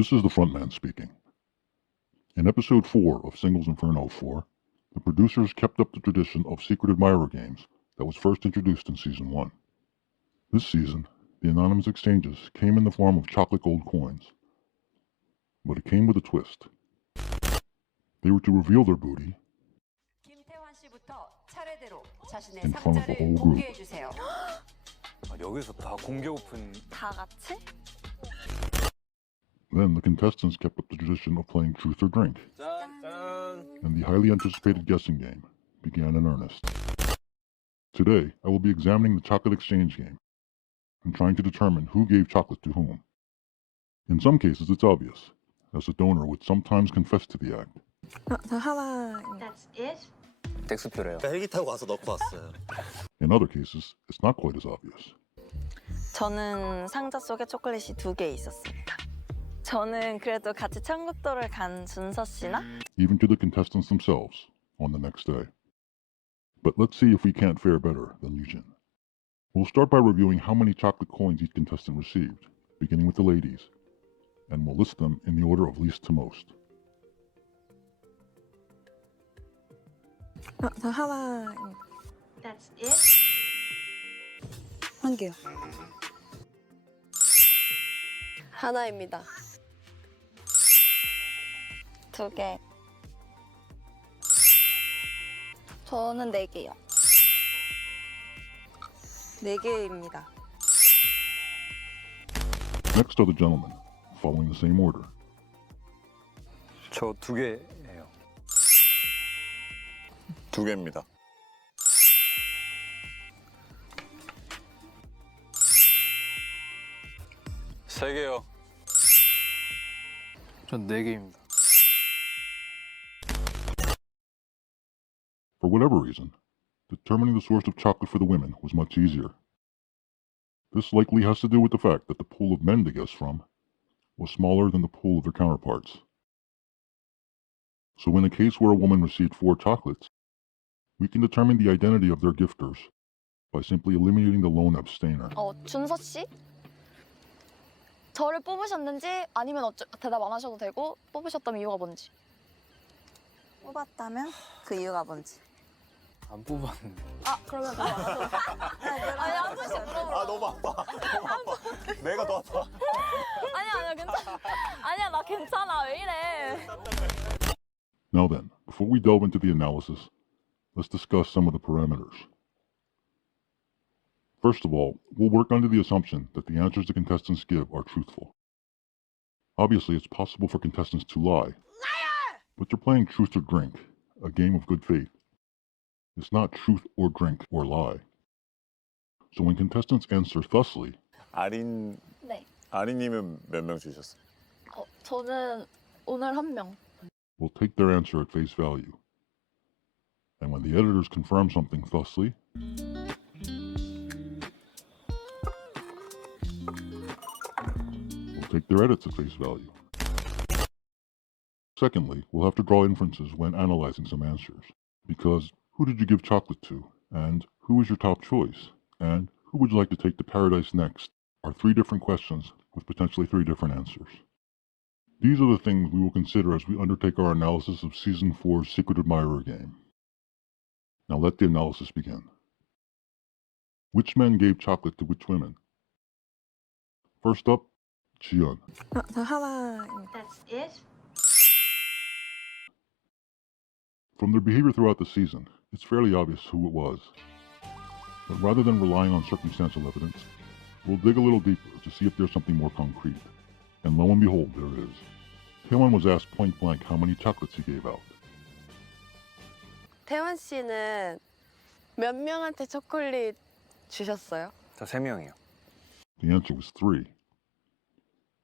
This is the frontman speaking. In episode 4 of Singles Inferno 4, the producers kept up the tradition of secret admirer games that was first introduced in season 1. This season, the anonymous exchanges came in the form of chocolate gold coins. But it came with a twist. They were to reveal their booty 김태환 씨부터 차례대로 자신의 in front of the 상자를 whole group. 공개해 주세요. 여기서 다 공개 오픈. 다 같이? Then the contestants kept up the tradition of playing Truth or Drink, and the highly anticipated guessing game began in earnest. Today, I will be examining the chocolate exchange game and trying to determine who gave chocolate to whom. In some cases, it's obvious, as the donor would sometimes confess to the act. 저 하나. That's it? 텍스표래요. 헬기 타고 와서 넣고 왔어요. In other cases, it's not quite as obvious. 저는 상자 속에 초콜릿이 2개 있었습니다. 저는 그래도 같이 천국도를 간 준서 씨나 Even to the contestants themselves on the next day. But let's see if we can't fare better than Ji-yeon. We'll start by reviewing how many chocolate coins each contestant received, beginning with the ladies, and we'll list them in the order of least to most. 저 하나. That's it? 한 개요. 하나입니다. 2개. 저는 4개요. 4개입니다. Next are the gentlemen, following the same order. 저 2개예요. 2개입니다. 세 개요. 전 4개입니다. For whatever reason, determining the source of chocolate for the women was much easier. This likely has to do with the fact that the pool of men to guess from was smaller than the pool of their counterparts. So in a case where a woman received 4 chocolates, we can determine the identity of their gifters by simply eliminating the lone abstainer. 준서 씨? 저를 뽑으셨는지 아니면 대답 안 하셔도 되고 뽑으셨다면 이유가 뭔지. 뽑았다면 그 이유가 뭔지. 안 뽑았는데. 그러면 대답 안 하셔도 아니 한 번씩 물어보라. 아 너무 아파. 너무 아파. 내가 더 아파. 아니야 괜찮아. 아니야 나 괜찮아 왜 이래. Now then, before we delve into the analysis, let's discuss some of the parameters. First of all, we'll work under the assumption that the answers the contestants give are truthful. Obviously, it's possible for contestants to lie. But they're playing Truth or Drink, a game of good faith. It's not truth or drink or lie. So when contestants answer thusly, 네. 아린님은 몇 명 주셨어요? 저는 오늘 1명. we'll take their answer at face value. And when the editors confirm something thusly, we'll take their edits at face value. Secondly, we'll have to draw inferences when analyzing some answers, because who did you give chocolate to, and who is your top choice, and who would you like to take to paradise next are 3 different questions with potentially 3 different answers. These are the things we will consider as we undertake our analysis of Season 4's Secret Admirer game. Now let the analysis begin. Which men gave chocolate to which women? First up, Ji-yeon. 저 하나. That's it? From their behavior throughout the season, it's fairly obvious who it was. But rather than relying on circumstantial evidence, we'll dig a little deeper to see if there's something more concrete. And lo and behold, there is. Te-hwan was asked point blank how many chocolates he gave out. 태환 씨는 몇 명한테 초콜릿 주셨어요? 저 3명이요. The answer was 3.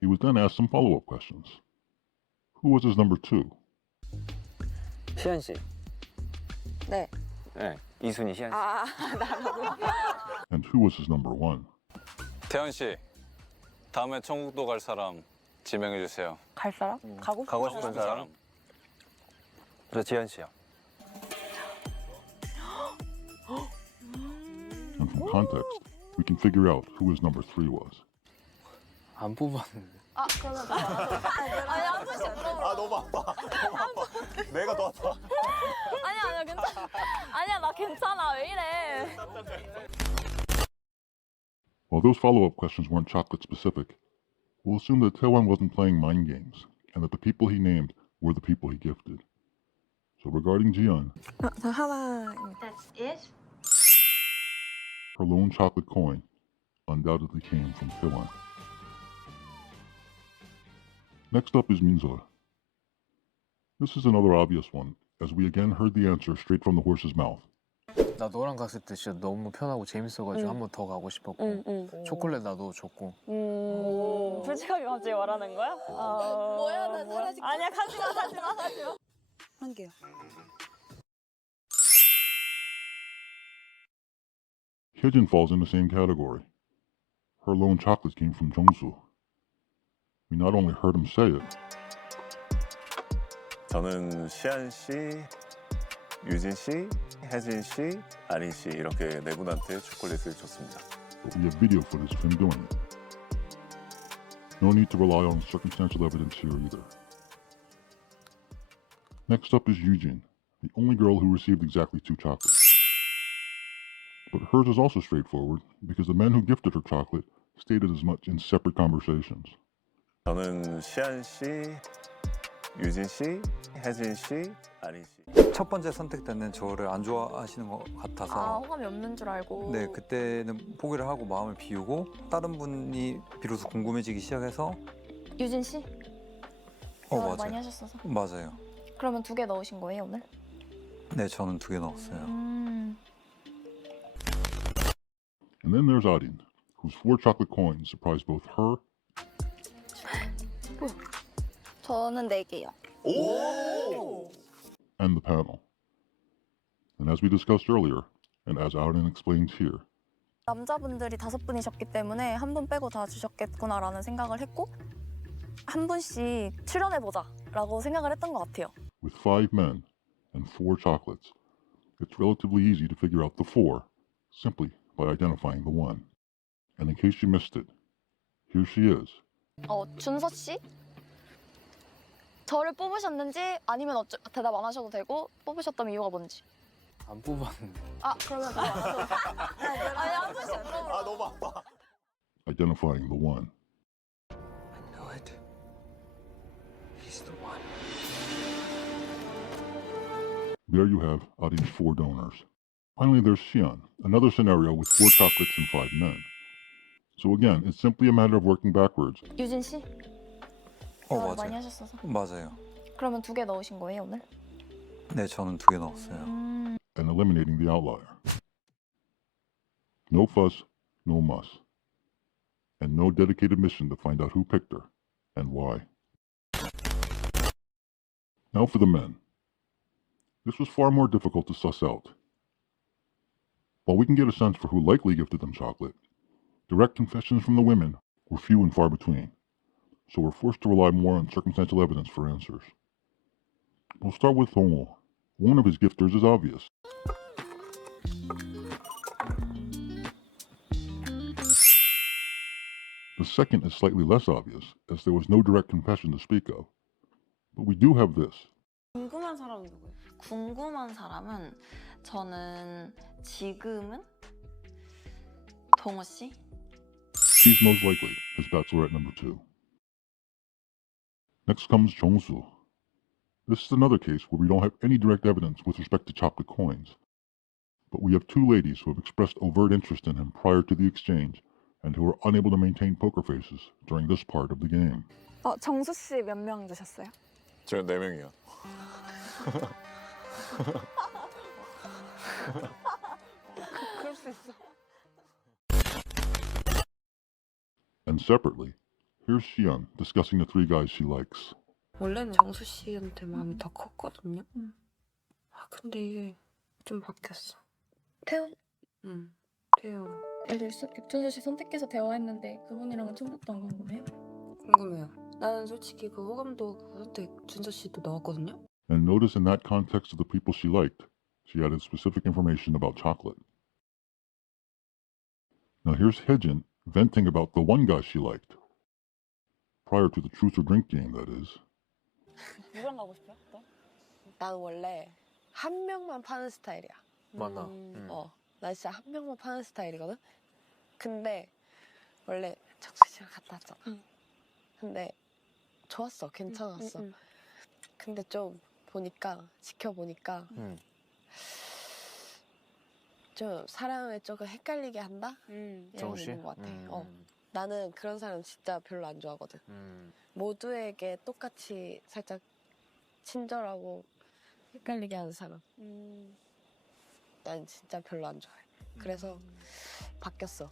He was then asked some follow-up questions. Who was his number 2? 시현 씨. 네. 네, 이순이 시현 씨. And who was his number 1? 태연 씨, 다음에 천국도 갈 사람 지명해 주세요. 갈 사람? 가고 싶은 가고 싶은 사람. 저 지현 씨요. And from context, we can figure out who his number 3 was. 안 뽑았는데. 아, 그러면 더 아니 한 번씩 물어보라. 아 너무 아파. 너무 아파. 내가 더 아파. 아니야 괜찮아. 아니야 나 괜찮아 왜 이래. While those follow-up questions weren't chocolate specific, we'll assume that Te-hwan wasn't playing mind games, and that the people he named were the people he gifted. So regarding Ji-yeon, 저 하나. That's it? her lone chocolate coin undoubtedly came from Te-hwan. Next up is Minseol. This is another obvious one, as we again heard the answer straight from the horse's mouth. 나 너랑 갔을 때 진짜 너무 편하고 재밌어가지고 한 번 더 가고 싶었고 초콜릿 나도 줬고 솔직하게 갑자기 말하는 거야? 뭐야, 나 사라질게. 아니야 가지마. 한 개요. Hyejin falls in the same category. Her lone chocolate came from Jongsu. We not only heard him say it, 저는 시안 씨, 유진 씨, 혜진 씨, 아린 씨 이렇게 네 분한테 초콜릿을 줬습니다. but we have video footage of him doing it. No need to rely on circumstantial evidence here either. Next up is Yujin, the only girl who received exactly 2 chocolates. But hers is also straightforward because the men who gifted her chocolate stated as much in separate conversations. 저는 시안 씨, 유진 씨, 혜진 씨, 아린 씨. 첫 번째 선택되는 저를 안 좋아하시는 것 같아서 호감이 없는 줄 알고. 네, 그때는 포기를 하고 마음을 비우고 다른 분이 비로소 궁금해지기 시작해서 유진 씨? 맞아요. 많이 하셨어서. 맞아요. 그러면 2개 넣으신 거예요 오늘? 네, 저는 2개 넣었어요. And then there's Arin, whose 4 chocolate coins surprised both her 저는 4개요. 오! and the panel. And as we discussed earlier, and as Arin explains here, 남자분들이 5분이셨기 때문에 한 분 빼고 다 주셨겠구나라는 생각을 했고 한 분씩 출연해보자라고 생각을 했던 것 같아요. with 5 men and 4 chocolates, it's relatively easy to figure out the 4 simply by identifying the 1. And in case you missed it, here she is. 준서 씨? 저를 뽑으셨는지 아니면 대답 안 하셔도 되고 뽑으셨다면 이유가 뭔지. 안 뽑았는데 아 그러면 더 아니 한 번씩 물어보라. 아 너무 아파. Identifying the 1. I know it. He's the one. There you have Arin's 4 donors. Finally, there's Ji-yeon, another scenario with 4 chocolates and 5 men. So again, it's simply a matter of working backwards. 유진 씨? 맞아요. 많이 하셨어서. 맞아요. 그러면 2개 넣으신 거예요 오늘? 네, 저는 2개 넣었어요. And eliminating the outlier. No fuss, no muss. And no dedicated mission to find out who picked her and why. Now for the men. This was far more difficult to suss out. While we can get a sense for who likely gifted them chocolate, direct confessions from the women were few and far between, so we're forced to rely more on circumstantial evidence for answers. We'll start with Dong-woo. One of his gifters is obvious. The second is slightly less obvious, as there was no direct confession to speak of. But we do have this. 궁금한 사람은 누구예요? 궁금한 사람은 저는 지금은 동호 씨? She's most likely his bachelorette number 2. Next comes Jongsu. This is another case where we don't have any direct evidence with respect to chocolate coins. But we have 2 ladies who have expressed overt interest in him prior to the exchange and who are unable to maintain poker faces during this part of the game. 정수 씨 몇 명 주셨어요? 제가 4명이요. 그럴 수 있어. And separately, here's Ji-yeon discussing the 3 guys she likes. 원래는 정수 씨한테 마음이 더 컸거든요. 근데 이게 좀 바뀌었어. 태훈? 응, 태연. 애들 준서 씨 선택해서 대화했는데 그분이랑은 처음부터 안 궁금해요? 궁금해요. 나는 솔직히 그 호감도 그 선택 준서 씨도 넣었거든요. And notice in that context of the people she liked, she added specific information about chocolate. Now here's Hyejin venting about the 1 guy she liked. prior to the truth or drink game, that is. 누구랑 가고 싶어요? 너? 나는 원래 한 명만 파는 스타일이야. 맞나? 나 진짜 한 명만 파는 스타일이거든. 근데 원래 정수씨랑 갔다 왔잖아. 근데 좋았어, 괜찮았어. 근데 좀 지켜보니까 좀 사람을 조금 헷갈리게 한다? 이런 게 정우씨? 있는 것 같아. 나는 그런 사람 진짜 별로 안 좋아하거든. 모두에게 똑같이 살짝 친절하고 헷갈리게 하는 사람. 난 진짜 별로 안 좋아해. 그래서 바뀌었어.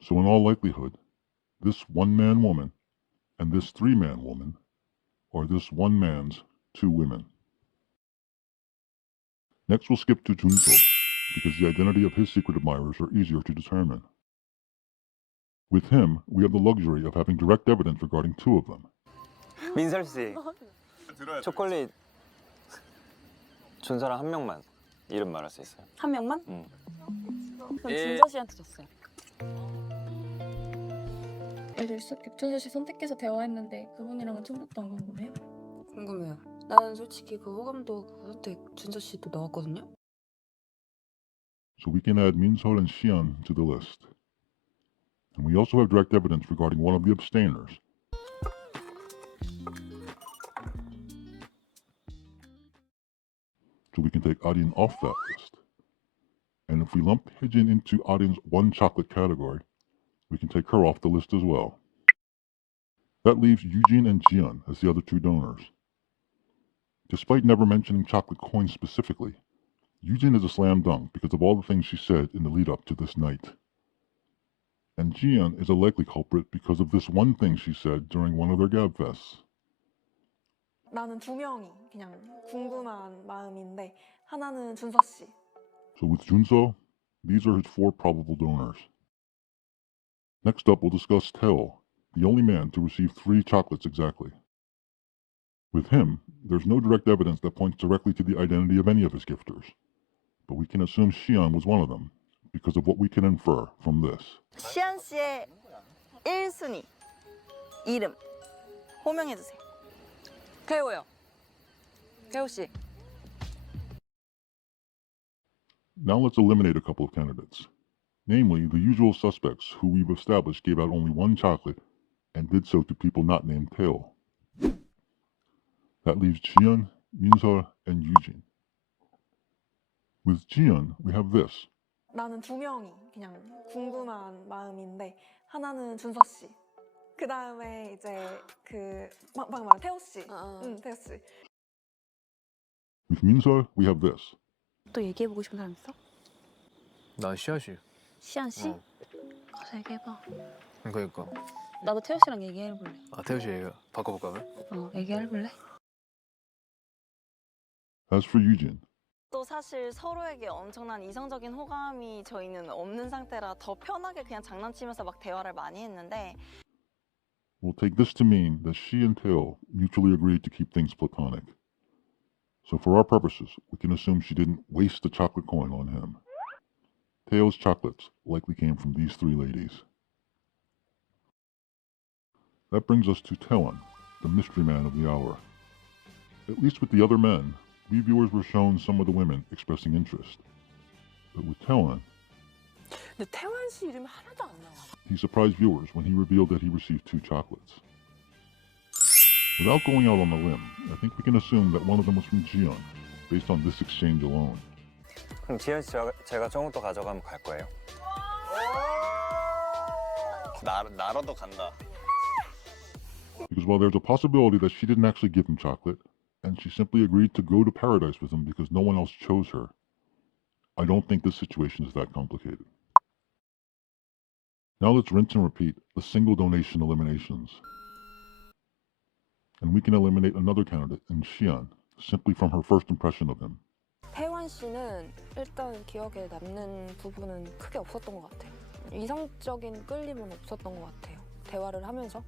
So in all likelihood, this one-man woman and this three-man woman are this one man's two women. Next we'll skip to Junso, because the identity of his secret admirers are easier to determine. With him, we have the luxury of having direct evidence regarding two of them. 민설 씨, 초콜릿 준서랑 한 명만 이름 말할 수 있어요. 한 명만? 응. 그럼 준서 씨한테 줬어요. 준서 씨 선택해서 대화했는데 그분이랑은 친구도 안 궁금해요? 궁금해요. 나는 솔직히 그 호감도 그 선택 준서 씨도 넣었거든요. So we can add Minseol and Ji-yeon to the list. And we also have direct evidence regarding one of the abstainers. So we can take Arin off that list. And if we lump Hijin into Arin's one chocolate category, we can take her off the list as well. That leaves Eugene and Ji-yeon as the other two donors. Despite never mentioning chocolate coins specifically, Eugene is a slam dunk because of all the things she said in the lead up to this night. And Ji-yeon is a likely culprit because of this one thing she said during one of their gabfests. 나는 두 명이 그냥 궁금한 마음인데 하나는 준서 씨. So with Junso, these are his four probable donors. Next up, we'll discuss Teo, the only man to receive 3 chocolates exactly. With him, there's no direct evidence that points directly to the identity of any of his gifters, but we can assume Ji-yeon was one of them because of what we can infer from this. 시안 씨의 1순위 이름 호명해 주세요. 태호요. 태호 씨. Now let's eliminate a couple of candidates. Namely, the usual suspects who we've established gave out only one chocolate and did so to people not named Teo. That leaves Ji-yeon, Minseol, and Eugene. With Ji-yeon, we have this. 나는 두 명이 그냥 궁금한 마음인데 하나는 준서 씨. 그 다음에 이제 방금 말한 태호 씨. 태호 씨. With Minseol, we have this. 또 얘기해보고 싶은 사람 있어? 난 시아 씨. 시안 씨? 어. 가서 얘기해봐. 그러니까. 나도 태호 씨랑 얘기해볼래. 아 태우 씨 얘기 바꿔볼까 그럼? 얘기해볼래? As for Eugene, 또 사실 서로에게 엄청난 이성적인 호감이 저희는 없는 상태라 더 편하게 그냥 장난치면서 막 대화를 많이 했는데 we'll take this to mean that she and Teo mutually agreed to keep things platonic. So for our purposes, we can assume she didn't waste the chocolate coin on him. Teo's chocolates likely came from these 3 ladies. That brings us to Te-hwan, the mystery man of the hour. At least with the other men, we viewers were shown some of the women expressing interest. But with Te-hwan, 근데 태환 씨 이름이 하나도 안 나와. he surprised viewers when he revealed that he received 2 chocolates. Without going out on a limb, I think we can assume that one of them was from Ji-yeon, based on this exchange alone. 그럼 지현 씨 제가 청국도 가져가면 갈 거예요? 나로도 간다. Because while there's a possibility that she didn't actually give him chocolate, and she simply agreed to go to paradise with him because no one else chose her, I don't think this situation is that complicated. Now let's rinse and repeat the single donation eliminations. And we can eliminate another candidate in Ji-yeon, simply from her first impression of him. 태환 씨는 일단 기억에 남는 부분은 크게 없었던 것 같아요. 이성적인 끌림은 없었던 것 같아요. 대화를 하면서.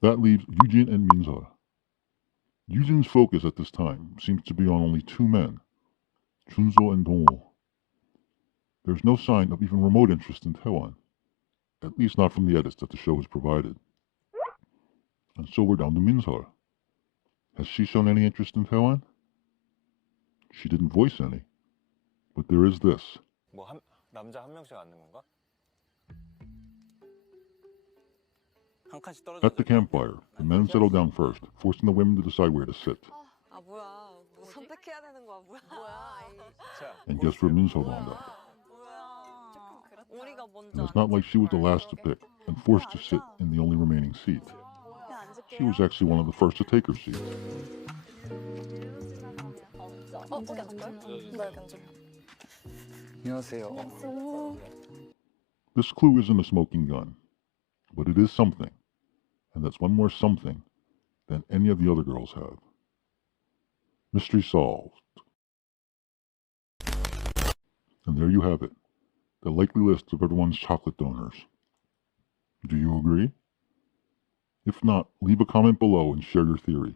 That leaves Eugene and Minseol. Eugene's focus at this time seems to be on only 2 men, Junso and Dongho. There's no sign of even remote interest in Te-hwan, at least not from the edits that the show has provided. And so we're down to Minseol. Has she shown any interest in Te-hwan? She didn't voice any, but there is this. 남자 한 명씩 앉는 건가? 한 칸씩 떨어져. At the campfire, the men settle down first, forcing the women to decide where to sit. 아 뭐야? 선택해야 되는 거야 뭐야? And guess where Minseol wound up? 우리가 먼저 And it's not like she was the last to pick and forced to sit in the only remaining seat. She was actually one of the first to take her seat. 거기 앉을까요? 네, 여기 앉을게요. 안녕하세요. This clue isn't a smoking gun, but it is something, and that's one more something than any of the other girls have. Mystery solved. And there you have it, the likely list of everyone's chocolate donors. Do you agree? If not, leave a comment below and share your theory.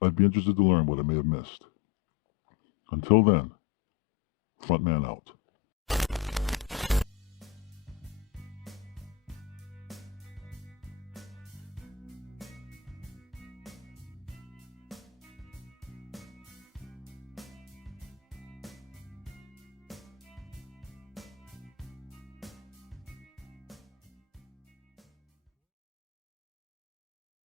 I'd be interested to learn what I may have missed. Until then, Frontman out.